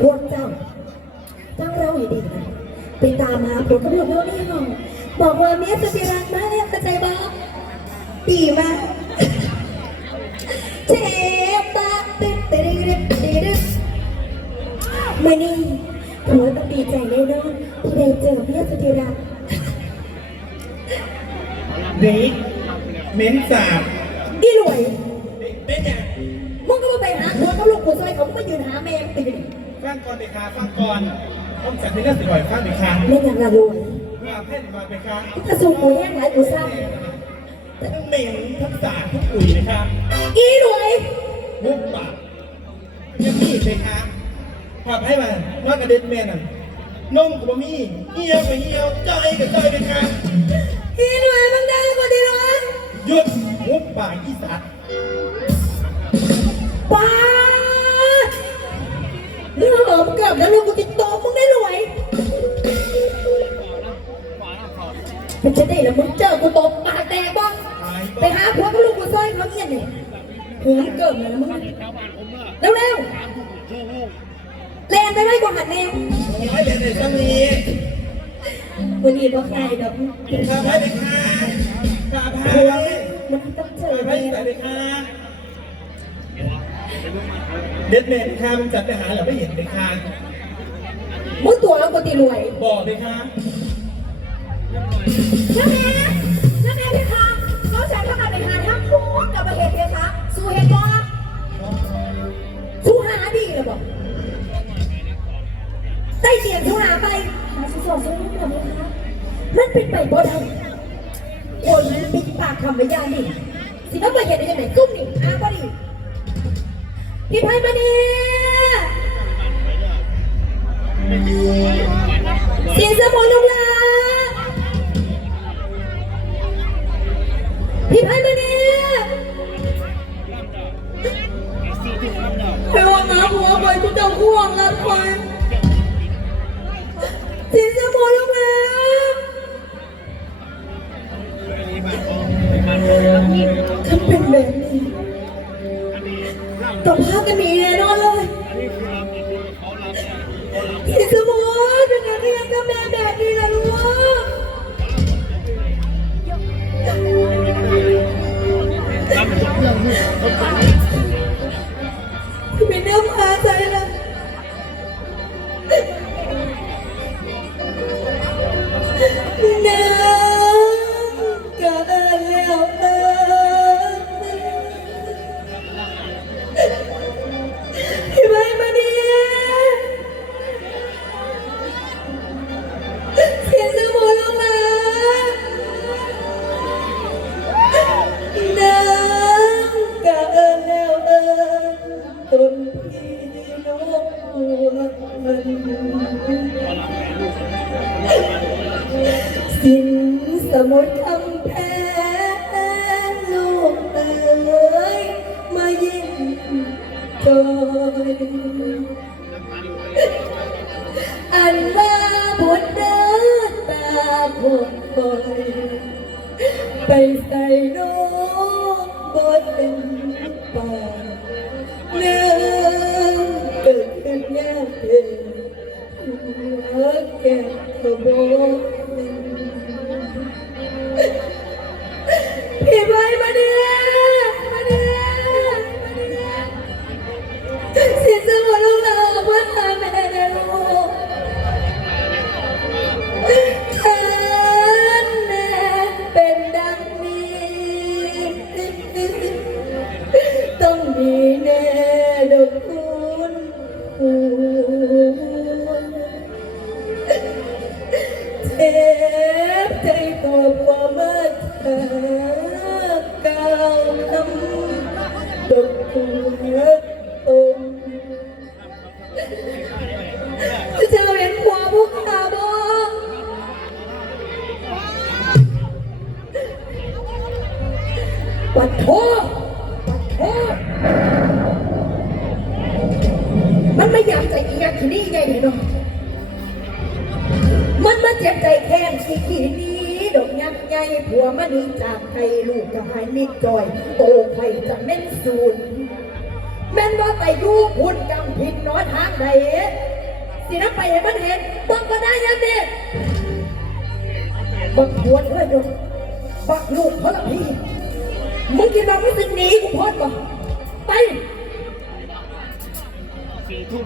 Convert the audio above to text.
พวกเจ้าตั้งเราให้ดีนะไปตามหาผัวกับลูกเราในห้องบอกว่าเมียจะไปรักมาแล้วเข้าใจบ่ดีมากเจ็บตาตึ๊ดตึ๊ดตึ๊ดตึ๊ดตึ๊ดมื่อนี้ผัวต้องดีใจแน่นอนที่ได้เจอเมียสุดที่รักนี่เม้นสาบอีรวยเป็นอย่างมึงก็มาไปหาผัวกับลูกกูซอยเขามึงมายืนหาแม่มึงตื่น ฟังก่อนไปคาฟังก่อนต้องจัดให้เรื่องสิบ่อยฟังไปคาเล่นอย่างละรวยเมื่อเพ่นมาไปคากระสูงหมูแห้งหลายกูซ้ทั้งเหม่งทั้งสาบทั้งปุ๋ยนะครับำอีรวยมุกปากยังมีไปคาพอให้มาว่ากระเด็นแม่น่ะนุ่มกับบะมี่เหี่ยวกับเหี่ยวจอยกับจอยไปคาอีรวยมึงได้กูดีรวยหยุดมุกปากอีสัตว์ ป้า บแล้วลูกกูติดต่อมึงได้รวยมันจะได้แล้วมึงเจอกูตบปากแตกบ้างตายไปหาผัวกับลูกกูซอยเขาเนี่ยเนี่ยหัวมันเกิดมาแล้วมึงเร็วเร็วๆแรงไปได้กว่าหันแน่น้อยเลยในสังนี้วันนี้บอกใครดอกพาไปไปคาพาพาหัวไปมันต้องเจอไปแม่ไปไปคา เด็ดแม่ไปคามันจัดไปหาเราไม่เห็นไปคามึงตัวแล้วกูตีรวยบอกไปคาน้าแม่น้าแม่เพคะเขาใช้พระการไปหาทั้งพูดกับประเหตุเพคะสู้เหตุบ่สู้หาดีเลยบอกใต้เตียงสู้หาไปหาสิสอนสู้รุ่งกับเพคะมันเป็นไปบ่ได้โอ้ยมันปิดปากคำไม่ยากดิสิว่าประเหตุได้ยังไงซุ่มนี่หาบ่ดี พี่ไพ่มาเนี่ยเสียงสมองลงลาพี่ไพ่มาเนี่ยไปวาน้ำหัวไปกูจะห่วงรัดคอย พากันหนีแน่นอนเลยสินสมอเป็นอะไรยังกับแม่แบบนี้ล่ะลูกไม่ สิ้นสมุทรคำแพงลูกเอ๋ยมาเยิ้มจอยอันว่าบุญเดินตาคงคอยไปใส่น้องบนเป็นป่าเรื่อเกิดขึ้นแย่เป็นหัวแก่ขบวน เจ็บใจตัวความมาถากกาวคำดอกหัวตมจะเห็นหัวพวกข้าบ้างปัดโทษปัดโทษมันไม่อยากใจอีกอย่างที่นี่ไงเนาะมันมา เจ็บใจแค้นสิขีนี้ดอกยักษ์ใหญ่ผัวมันนี้จากใครลูกจะหายมิดจอยโตไปจะเม่นสูนแม่นว่าไปยู่พุ่นกำพินน้อยทางไหนสินับไปเห็นมันเห็นบังก็ได้ยังเด็บักหัวเลยดกบักลูกพระพี่มึงกินเราไม่สึกหนีกูพอดบ่ไปสี่ทุ่ม